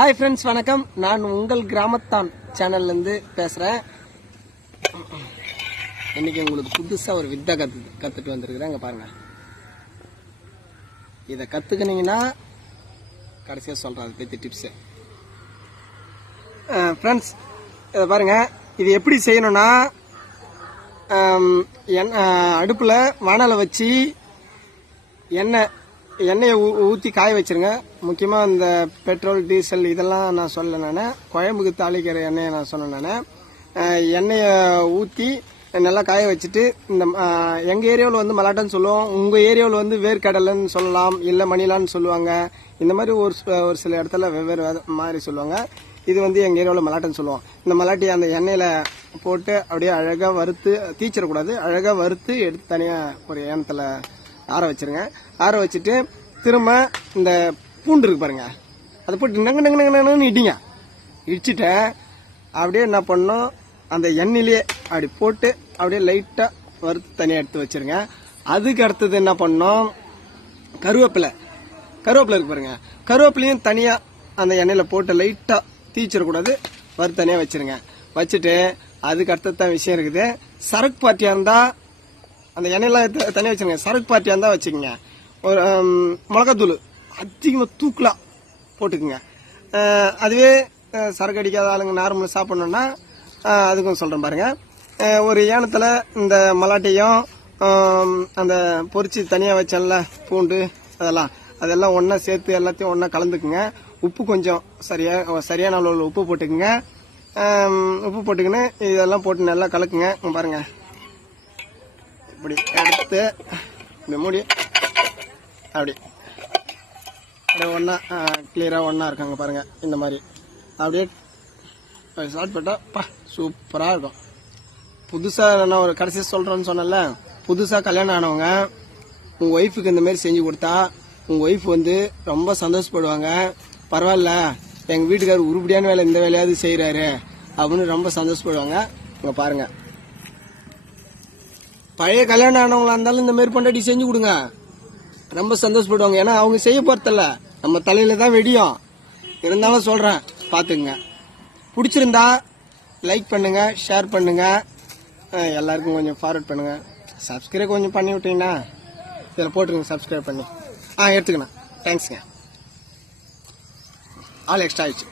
Hi friends, வணக்கம். நான் உங்கள் கிராமத்தான் சேனல்லேருந்து பேசுகிறேன். இன்றைக்கி உங்களுக்கு புதுசாக ஒரு வித்தை கற்றுட்டு வந்துருக்குறேன். இங்கே பாருங்கள். இதை கற்றுக்கினீங்கன்னா கடைசியாக சொல்கிறேன் அதை பற்றி டிப்ஸு. ஃப்ரெண்ட்ஸ், இதை பாருங்கள். இது எப்படி செய்யணும்னா, அடுப்பில் வானலை வச்சு எண்ணெயை ஊற்றி காய வச்சுருங்க. முக்கியமாக இந்த பெட்ரோல், டீசல் இதெல்லாம் நான் சொல்ல. நான் குழம்புக்கு தாளிக்கிற எண்ணெயை நான் சொன்னேன். எண்ணெயை ஊற்றி நல்லா காய வச்சுட்டு, இந்த எங்கள் ஏரியாவில் வந்து மலாட்டான்னு சொல்லுவோம், உங்கள் ஏரியாவில் வந்து வேர்க்கடலைன்னு சொல்லலாம், இல்லை மணிலான்னு சொல்லுவாங்க. இந்த மாதிரி ஒரு சில இடத்துல வெவ்வேறு மாதிரி சொல்லுவாங்க. இது வந்து எங்கள் ஏரியாவில் மலாட்டான்னு சொல்லுவோம். இந்த மலாட்டியை அந்த எண்ணெயில் போட்டு அப்படியே அழகாக வறுத்து, தீச்சிடக்கூடாது, அழகாக வறுத்து எடுத்து தனியாக ஒரு ஏனத்தில் ஆற வச்சிருங்க. ஆற வச்சுட்டு திரும்ப இந்த பூண்டு இருக்கு பாருங்க, அதை போட்டு நங்கு நங்கு நங்கு இடிங்க. இடிச்சுட்டு அப்படியே என்ன பண்ணணும், அந்த எண்ணெயிலேயே அப்படி போட்டு அப்படியே லைட்டாக வறுத்து தனியாக எடுத்து வச்சிருங்க. அதுக்கு அடுத்தது என்ன பண்ணணும், கருவேப்பிலை இருக்கு பாருங்க, கருவேப்பிலையும் தனியாக அந்த எண்ணெயில் போட்டு லைட்டாக தீச்சிடக்கூடாது, வறுத்து தனியாக வச்சிருங்க. வச்சுட்டு அதுக்கு அடுத்ததான் விஷயம் இருக்குது. சரக்கு பார்ட்டியாக இருந்தால் அந்த எண்ணெயெல்லாம் தனியாக வச்சுருங்க. சரக்கு பார்ட்டியாக இருந்தால் வச்சுக்கோங்க. ஒரு மிளகாத்தூள் அதிகமாக தூக்கலாக போட்டுக்குங்க. அதுவே சரக்கு அடிக்காத ஆளுங்க நார்மல் சாப்பிட்ணுன்னா அதுக்கும் சொல்கிறேன் பாருங்கள். ஒரு ஏனத்தில் இந்த மலாட்டையும் அந்த பொரிச்சு தனியாக வச்சல பூண்டு அதெல்லாம் ஒன்றா சேர்த்து எல்லாத்தையும் ஒன்றா கலந்துக்குங்க. உப்பு கொஞ்சம் சரியான அளவில் உப்பு போட்டுக்குங்க. உப்பு போட்டுக்கின்னு இதெல்லாம் போட்டு நல்லா கலக்குங்க. பாருங்கள், இப்படி எடுத்து இந்த மூடி அப்படி ஒன்றா கிளியராக ஒன்றா இருக்காங்க பாருங்கள். இந்த மாதிரி அப்படியே ஸ்டார்ட் பண்ணிட்டா சூப்பராக இருக்கும். புதுசாக நான் ஒரு கடைசி சொல்கிறேன்னு சொன்னல, புதுசாக கல்யாணம் ஆனவங்க உங்கள் ஒய்ஃபுக்கு இந்த மாதிரி செஞ்சு கொடுத்தா உங்கள் ஒய்ஃப் வந்து ரொம்ப சந்தோஷப்படுவாங்க. பரவாயில்ல, எங்கள் வீட்டுக்காரர் உருப்படியான வேலை இந்த வேலையாவது செய்கிறாரு அப்படின்னு ரொம்ப சந்தோஷப்படுவாங்க. இங்கே பாருங்கள், பழைய கல்யாணம் ஆனவங்களா இருந்தாலும் இந்த மாதிரி பொண்டாட்டி செஞ்சு கொடுங்க, ரொம்ப சந்தோஷப்படுவாங்க. ஏன்னா அவங்க செய்ய போறதில்ல, நம்ம தலையில தான் வெடியும். இருந்தாலும் சொல்றேன், பாத்துங்க. பிடிச்சிருந்தா லைக் பண்ணுங்க, ஷேர் பண்ணுங்க, எல்லாருக்கும் கொஞ்சம் ஃபார்வர்ட் பண்ணுங்க. சப்ஸ்கிரைப் கொஞ்சம் பண்ணி விட்டீங்கன்னா இதில் போட்டுருங்க, சப்ஸ்கிரைப் பண்ணி எடுத்துக்கணும். தேங்க்ஸுங்க. ஆல் எக்ஸ்ட்ரா ஆயிடுச்சு.